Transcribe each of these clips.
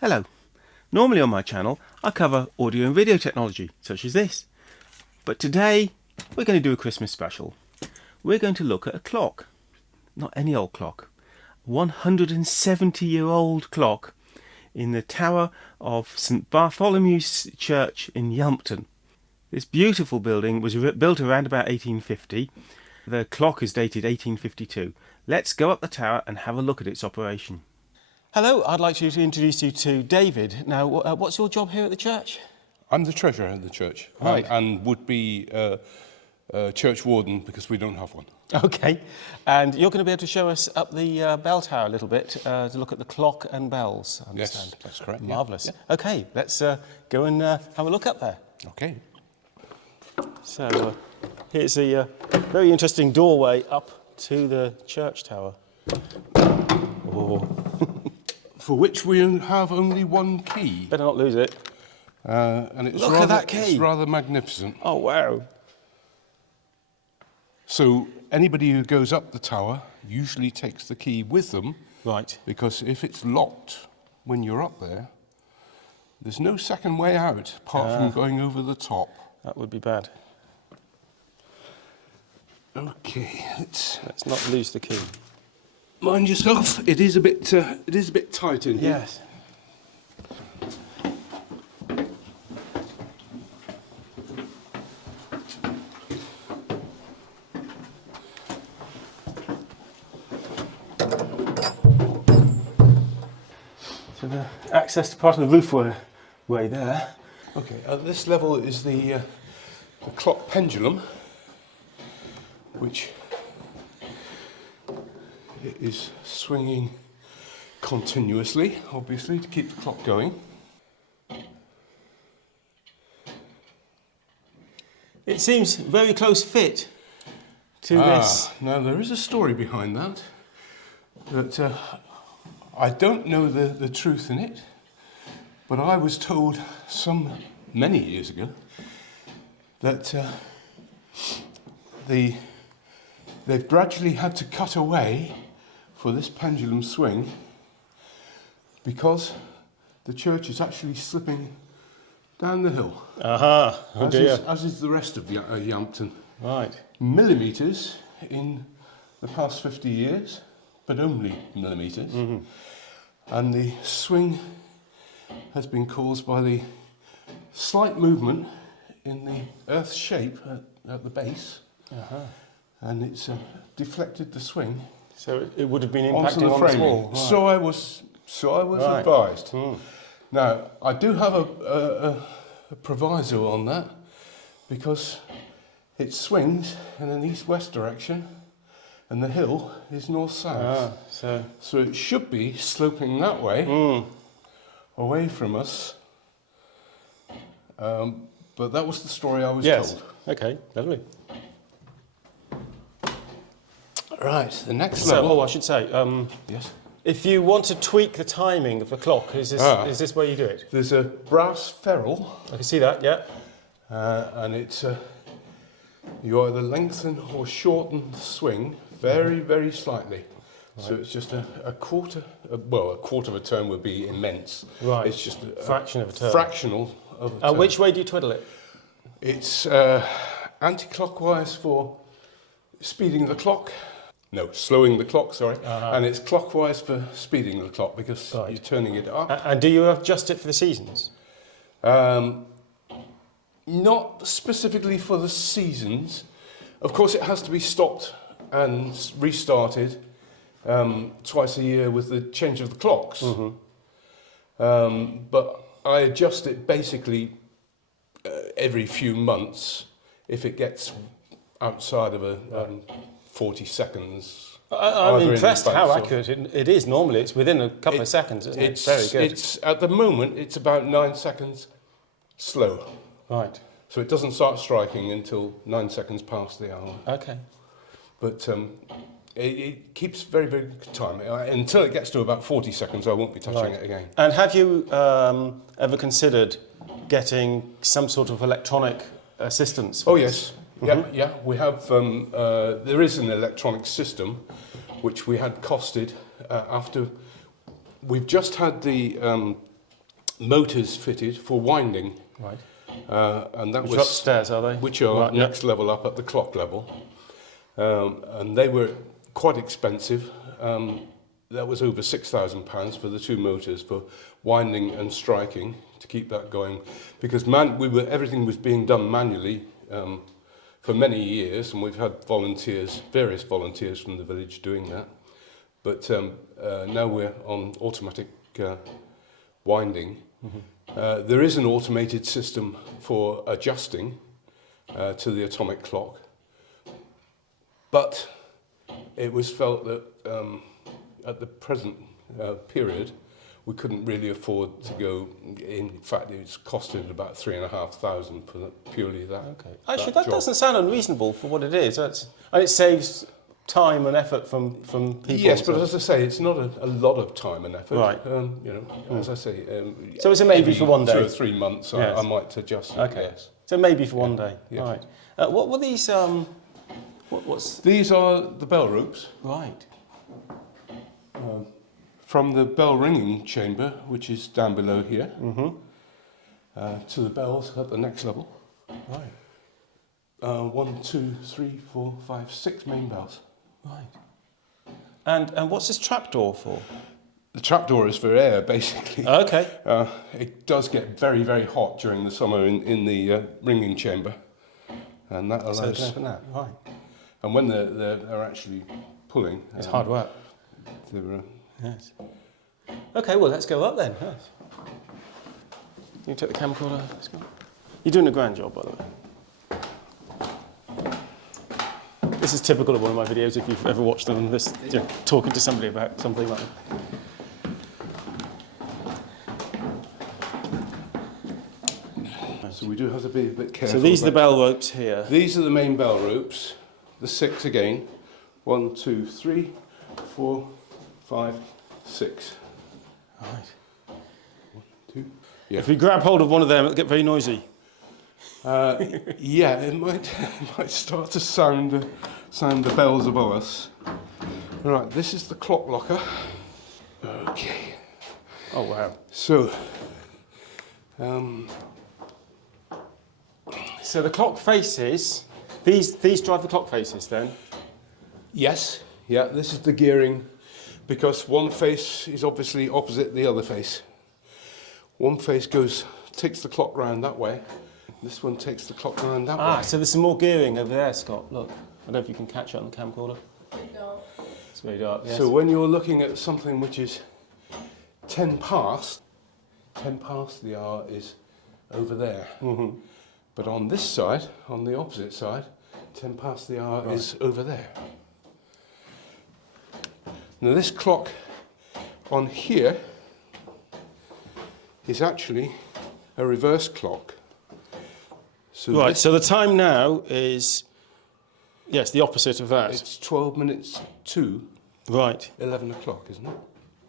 Hello. Normally on my channel I cover audio and video technology such as this, but today we're going to do a Christmas special. We're going to look at a clock, not any old clock, a 170-year-old clock in the tower of St.Bartholomew Church in Yealmpton. This beautiful building was built around about 1850. The clock is dated 1852. Let's go up the tower and have a look at its operation. Hello, I'd like to introduce you to David. Now, what's your job here at the church? I'm the treasurer of the church, right, and would be church warden because we don't have one. Okay, and you're going to be able to show us up the bell tower a little bit to look at the clock and bells, I understand. Yes, that's correct. Marvellous. Yeah. Okay, let's go and have a look up there. Okay. So here's a very interesting doorway up to the church tower. Oh. For which we have only one key. Better not lose it. And it's Look at that key. It's rather magnificent. Oh, wow. So anybody who goes up the tower usually takes the key with them. Right. Because if it's locked when you're up there, there's no second way out apart from going over the top. That would be bad. Okay, let's not lose the key. Mind yourself. It is a bit tight in here. Yes. So the access to part of the roof way there. Okay, at this level is the clock pendulum, which is swinging continuously, obviously, to keep the clock going. It seems very close fit to this. Now there is a story behind that, I don't know the truth in it, but I was told many years ago that they've gradually had to cut away for this pendulum swing because the church is actually slipping down the hill. Aha, oh dear. As is the rest of Yealmpton. Right. Millimetres in the past 50 years, but only millimetres. Mm-hmm. And the swing has been caused by the slight movement in the Earth's shape at the base. Uh-huh. And it's deflected the swing. So it would have been impacting the on the wall. Right. So I was right. Advised. Mm. Now I do have a proviso on that because it swings in an east-west direction, and the hill is north-south. So it should be sloping that way, away from us. But that was the story I was told. Okay, lovely. Right, the next level. I should say, yes. If you want to tweak the timing of the clock, is this where you do it? There's a brass ferrule. I can see that, yeah. And it's you either lengthen or shorten the swing very, very slightly. Right. So it's just a quarter. A quarter of a turn would be immense. Right. It's just a fraction of a turn. Fractional of a turn. Which way do you twiddle it? It's anti-clockwise for speeding the clock. No, slowing the clock, sorry. Uh-huh. And it's clockwise for speeding the clock because you're turning it up. And do you adjust it for the seasons? Not specifically for the seasons. Of course, it has to be stopped and restarted twice a year with the change of the clocks. Mm-hmm. But I adjust it basically every few months if it gets outside of 40 seconds. I'm impressed how accurate it is. Normally it's within a couple of seconds, isn't it? It's very good. At the moment, it's about 9 seconds slow. Right. So it doesn't start striking until 9 seconds past the hour. Okay. But it keeps very, very good time. Until it gets to about 40 seconds, I won't be touching it again. And have you ever considered getting some sort of electronic assistance for this? Yes. Mm-hmm. Yeah. We have. There is an electronic system which we had costed after we've just had the motors fitted for winding. Right. And that Which was are upstairs, are they? Which are right, next level up at the clock level. And they were quite expensive. That was over £6,000 for the 2 motors for winding and striking to keep that going, because everything was being done manually for many years, and we've had various volunteers from the village doing that. But now we're on automatic winding. There is an automated system for adjusting to the atomic clock, but it was felt that at the present period we couldn't really afford to go. In fact, it's costed about £3,500 for purely that. Okay. Actually, that doesn't sound unreasonable for what it is. And it saves time and effort from people. Yes, but as I say, it's not a lot of time and effort. Right. As I say, so it's a maybe for one day. 2 or 3 months, Yes. I might adjust. Okay. Yes. So maybe for one day. Yeah. Right. What were these? What's These are the bell ropes right? from the bell ringing chamber, which is down below here, to the bells at the next level. Right. 1, 2, 3, 4, 5, 6 main bells. Right. And what's this trapdoor for? The trapdoor is for air, basically. Okay. It does get very, very hot during the summer in the ringing chamber, and that allows. So they can open that. Right. And when they're actually pulling, It's hard work. they're, Yes. Okay. Well, let's go up then. Yes. You take the camcorder. Let's go. You're doing a grand job, by the way. This is typical of one of my videos, if you've ever watched them, talking to somebody about something like that. so we do have to be a bit careful. So these are the bell ropes here. These are the main bell ropes, the 6 again. 1, 2, 3, 4, 5, 6. Right. 1, 2. Yeah. If we grab hold of one of them, it'll get very noisy. Yeah, it might start to sound the bells above us. Right, this is the clock locker. Okay. Oh, wow. So, So the clock faces, these drive the clock faces then? yes, yeah, this is the gearing, because one face is obviously opposite the other face. One face takes the clock round that way. This one takes the clock round that way. So there's some more gearing over there, Scott. Look, I don't know if you can catch it on the camcorder. It's very dark, yes. So when you're looking at something which is 10 past the hour is over there. But on this side, on the opposite side, 10 past the hour is over there. Now this clock on here is actually a reverse clock. So right, so the time now is, yes, the opposite of that. it's 12 minutes to Right. 11 o'clock, isn't it?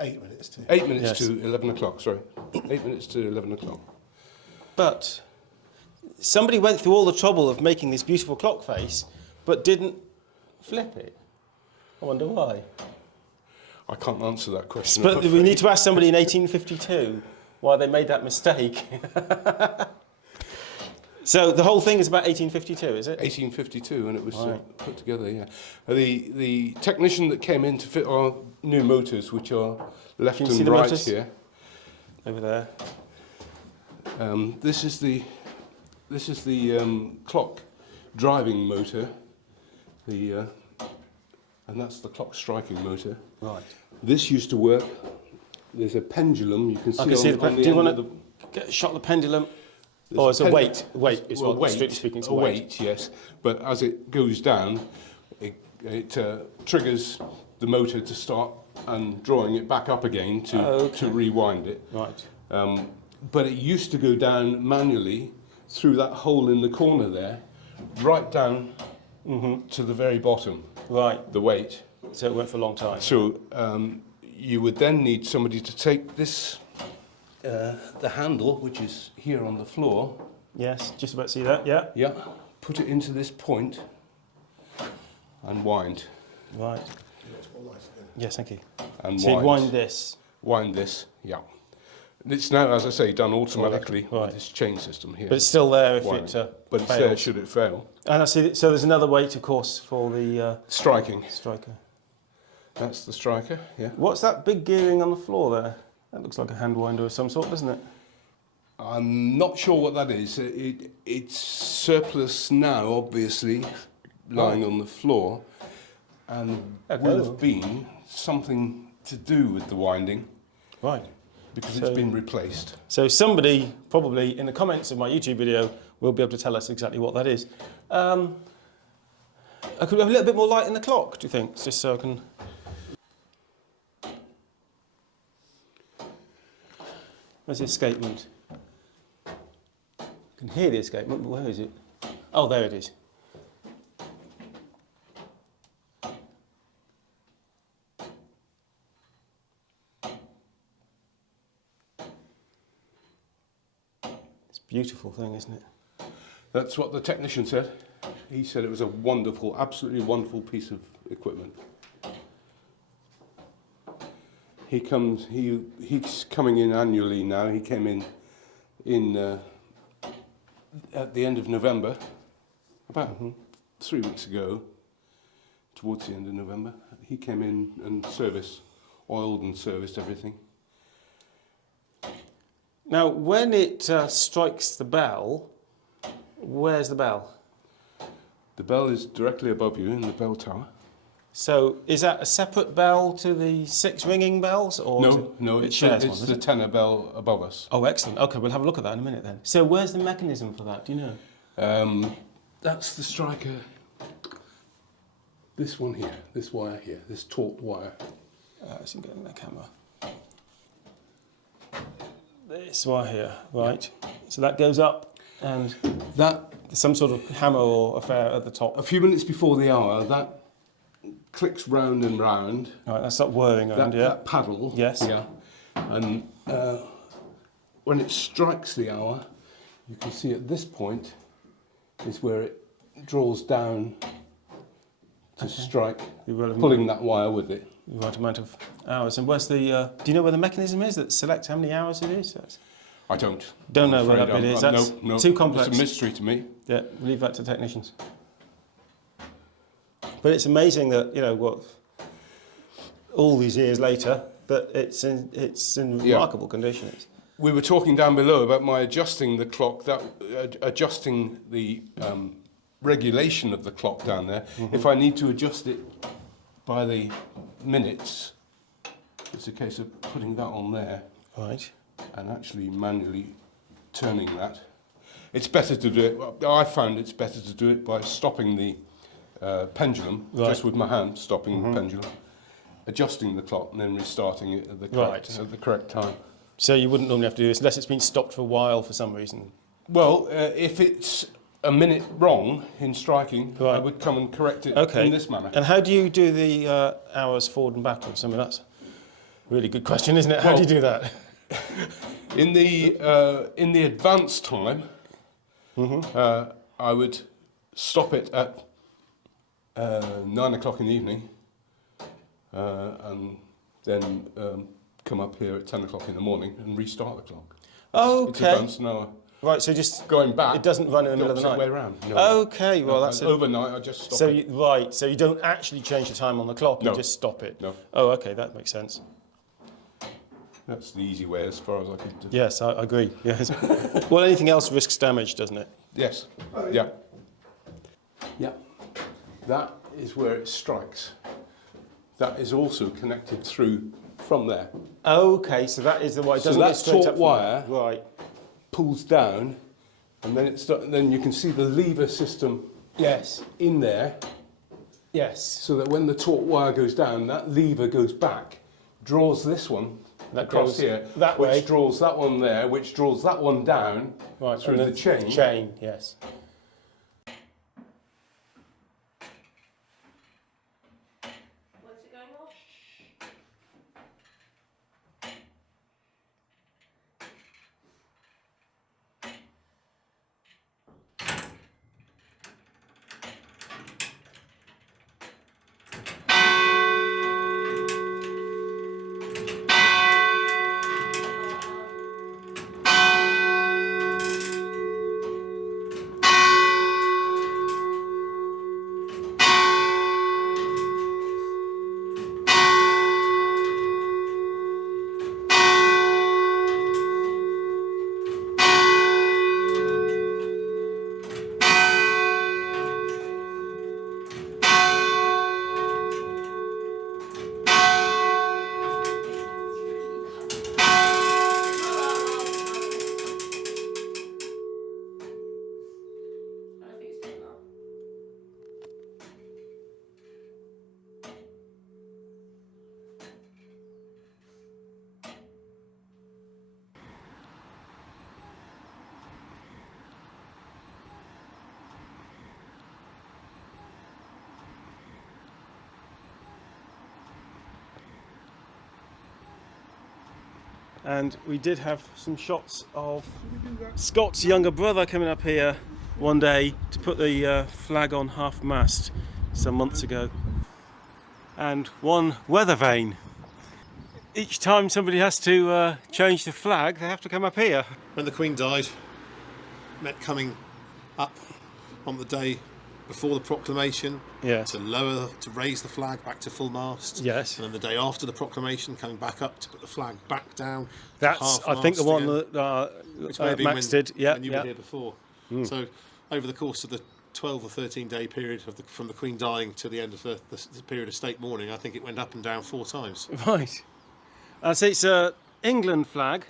8 minutes to. 8 minutes Yes. to 11 o'clock, sorry. 8 minutes to 11 o'clock. But somebody went through all the trouble of making this beautiful clock face, but didn't flip it. I wonder why. I can't answer that question. But we need to ask somebody in 1852 why they made that mistake. So the whole thing is about 1852, is it? 1852, and it was Right. put together, yeah. The technician that came in to fit our new motors, which are left Can you see and the right motors? here, Over there. this is the clock driving motor, and that's the clock striking motor. Right. This used to work. There's a pendulum you can see. I can see the on Do you end want of to get a shot of the pendulum? There's Oh, it's a pen- weight. Weight is well, what, strictly speaking, it's a weight, yes. But as it goes down, it triggers the motor to start and drawing it back up again to rewind it. Right. But it used to go down manually through that hole in the corner there, right down to the very bottom, Right. the weight. So it went for a long time. So you would then need somebody to take this, the handle, which is here on the floor, Yes, just about to see that, yeah. yeah, put it into this point and wind. Right. Yes, thank you. And So you wind this. Wind this, yeah. It's now, as I say, done automatically Right. with this chain system here. But it's still there if Wiring. it But it's fails. there should it fail. And I see. So there's another weight, of course, for the Striking. striker. That's the striker, yeah. What's that big gearing on the floor there? That looks like a hand winder of some sort, doesn't it? I'm not sure what that is. It's surplus now, obviously, lying on the floor, and will have been something to do with the winding. Right. Because it's been replaced. So somebody, probably in the comments of my YouTube video, will be able to tell us exactly what that is. Could we have a little bit more light in the clock, do you think? Just so I can... Where's the escapement? I can hear the escapement, but where is it? Oh, there it is. It's a beautiful thing, isn't it? That's what the technician said. He said it was a wonderful, absolutely wonderful piece of equipment. He's coming in annually now. He came in at the end of November, about 3 weeks ago, towards the end of November. He came in and oiled and serviced everything. Now, when it strikes the bell, where's the bell? The bell is directly above you in the bell tower. So, is that a separate bell to the 6 ringing bells? Or No, it's the tenor bell above us. Oh, excellent. Okay, we'll have a look at that in a minute then. So, where's the mechanism for that? Do you know? That's the striker. This one here, this wire here, this taut wire. Let's get in the camera. This wire here, right. So that goes up and there's some sort of hammer or affair at the top. A few minutes before the hour, that clicks round and round. Right, that's not whirring around, that paddle. Yes. Yeah. And when it strikes the hour, you can see at this point is where it draws down to strike, pulling that wire with it. The right amount of hours. And where's the, do you know where the mechanism is that selects how many hours it is? I don't. Don't know where that bit is. That's no, too complex. It's a mystery to me. Yeah, leave that to technicians. But it's amazing that, you know, all these years later, that it's in remarkable condition. We were talking down below about my adjusting the clock, adjusting the regulation of the clock down there. If I need to adjust it by the minutes, it's a case of putting that on there. Right. And actually manually turning that. It's better to do it, I found it's better to do it by stopping the pendulum, just with my hand, stopping the pendulum, adjusting the clock and then restarting it at the correct time. So you wouldn't normally have to do this unless it's been stopped for a while for some reason? Well, if it's a minute wrong in striking, I would come and correct it in this manner. And how do you do the hours forward and backwards? I mean, that's a really good question, isn't it? How do you do that? In the advanced time, I would stop it at 9 o'clock in the evening, and then come up here at 10 o'clock in the morning and restart the clock. It's advanced now. Right, so just going back. It doesn't run in the middle of the night. Way around. No, okay, well that's overnight. I just stop it. So you don't actually change the time on the clock. You just stop it. No. Oh, okay, that makes sense. That's the easy way, as far as I can do. Yes, I agree. Yes. Well, anything else risks damage, doesn't it? Yes. Yeah. Yeah. That is where it strikes. That is also connected through from there. Okay, so that is the wire. So that taut wire pulls down, and then then you can see the lever system. Yes. In there. Yes. So that when the taut wire goes down, that lever goes back, draws this one across here, which draws that one there, which draws that one down through the chain. Chain, yes. What's it going off? And we did have some shots of Scott's younger brother coming up here one day to put the flag on half-mast some months ago. And one weather vane. Each time somebody has to change the flag, they have to come up here. When the Queen died, meant coming up on the day before the proclamation Yes. to raise the flag back to full mast. Yes. And then the day after the proclamation, coming back up to put the flag back down. That's, I think, the one that which may have been Max did. Yeah, when you were here before. So over the course of the 12 or 13 day period from the Queen dying to the end of the period of state mourning, I think it went up and down 4 times. Right. So it's a England flag,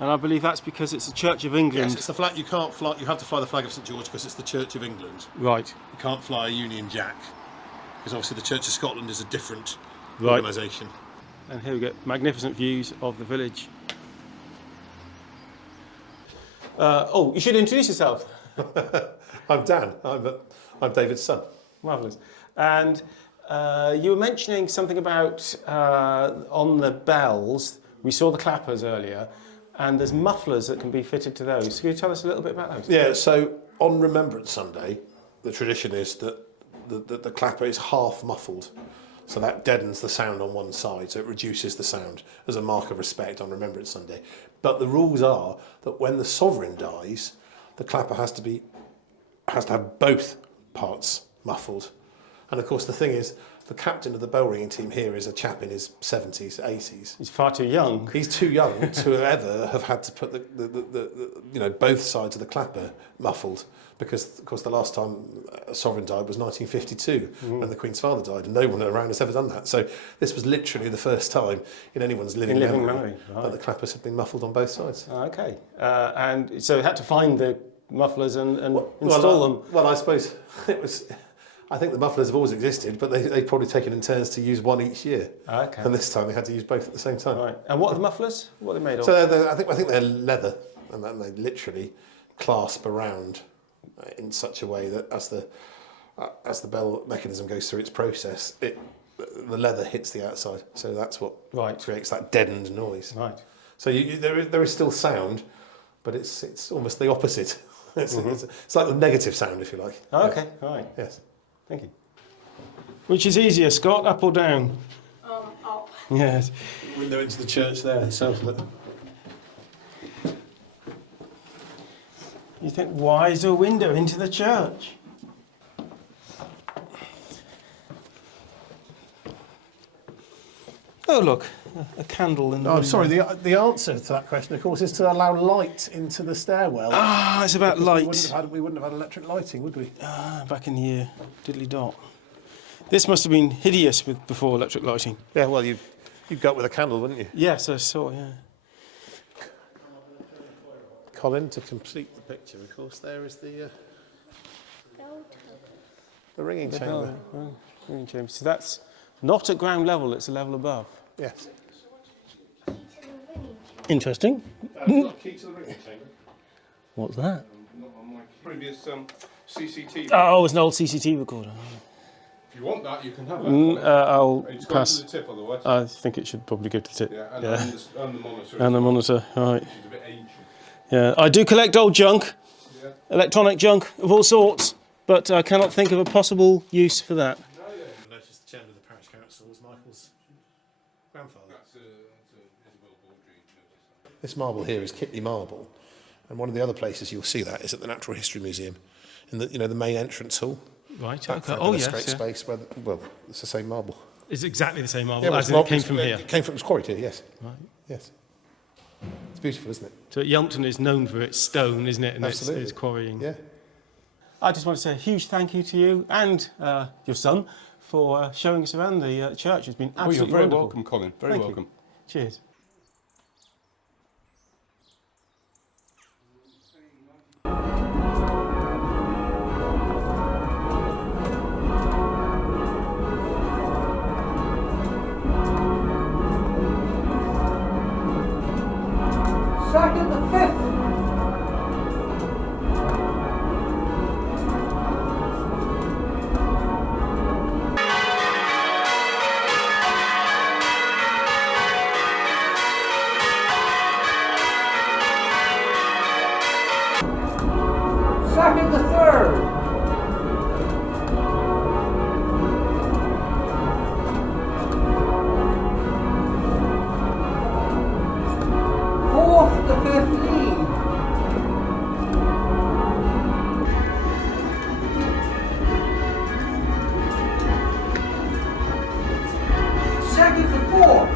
and I believe that's because it's the Church of England. Yes, it's the flag you can't fly. You have to fly the flag of St George because it's the Church of England. Right. You can't fly a Union Jack because obviously the Church of Scotland is a different Right. organisation. And here we get magnificent views of the village. You should introduce yourself. I'm Dan. I'm David's son. Marvellous. And you were mentioning something about on the bells. We saw the clappers earlier, and there's mufflers that can be fitted to those. Can you tell us a little bit about those? Yeah. So on Remembrance Sunday, the tradition is that the clapper is half muffled, so that deadens the sound on one side, so it reduces the sound as a mark of respect on Remembrance Sunday. But the rules are that when the sovereign dies, the clapper has to have both parts muffled. And of course, the thing is, the captain of the bell ringing team here is a chap in his 70s, 80s. He's far too young. He's too young to ever have had to put the both sides of the clapper muffled, because of course the last time a sovereign died was 1952 when the Queen's father died, and no one around has ever done that. So this was literally the first time in anyone's living memory right. that the clappers had been muffled on both sides. Okay. And so you had to find the mufflers and install them. Well, I suppose it was. I think the mufflers have always existed, but they've probably taken in turns to use one each year. Okay. And this time they had to use both at the same time. Right. And what are the mufflers? What are they made of? So I think they're leather, and then they literally clasp around in such a way that as the bell mechanism goes through its process, the leather hits the outside. So that's what creates that deadened noise. Right. So there is still sound, but it's almost the opposite. It's like the negative sound, if you like. Oh, okay. Right. Yes. Thank you. Which is easier, Scott, up or down? Up. Yes. Window into the church there. You think, why is there a window into the church? Oh, look, a candle in the window. Sorry, the answer to that question, of course, is to allow light into the stairwell. Ah, it's about light. We wouldn't have had electric lighting, would we? Back in the year, diddly dot. This must have been hideous before electric lighting. Yeah, well, you'd go up with a candle, wouldn't you? Yes, I saw, yeah. Colin, to complete the picture, of course, there is the ringing chamber. Ringing chamber. So that's not at ground level, it's a level above. Yes. Interesting. That's not a key to the ringing chamber. What's that? Not on my previous CCTV. Oh, it's an old CCTV recorder. If you want that, you can have that. I'll It's pass. going to the tip otherwise. I think it should probably go to the tip. Yeah, and the monitor. And the monitor, right. Which is a bit ancient. Yeah, I do collect old junk, Yeah. electronic junk of all sorts, but I cannot think of a possible use for that. I noticed the chairman of the parish council was Michael's grandfather. That's Isabel Baldry. This marble here is Kitley marble, and one of the other places you'll see that is at the Natural History Museum, in the main entrance hall. Right, That okay. great Oh, yes. space where it's the same marble. It's exactly the same marble Yeah, as it came from here. It was quarried here, yes. Right. Yes. It's beautiful, isn't it? So Yealmpton is known for its stone, isn't it? And Absolutely. its quarrying. Yeah. I just want to say a huge thank you to you and your son for showing us around the church. It's been absolutely You're very wonderful. welcome, Colin. Very Thank you. welcome. Cheers. Second the fifth. Second to third. Fourth to fifth lead. Second to fourth.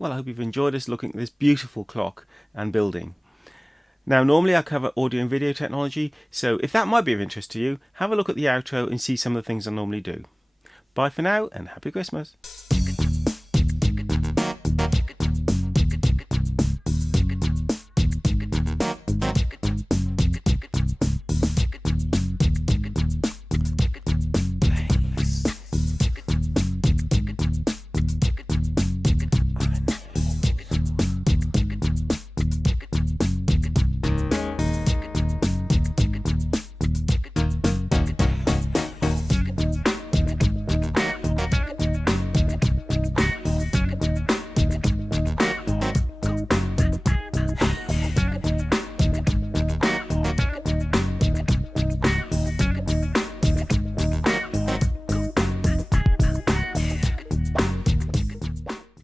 Well, I hope you've enjoyed us looking at this beautiful clock and building. Now, normally I cover audio and video technology, so if that might be of interest to you, have a look at the outro and see some of the things I normally do. Bye for now, and happy Christmas.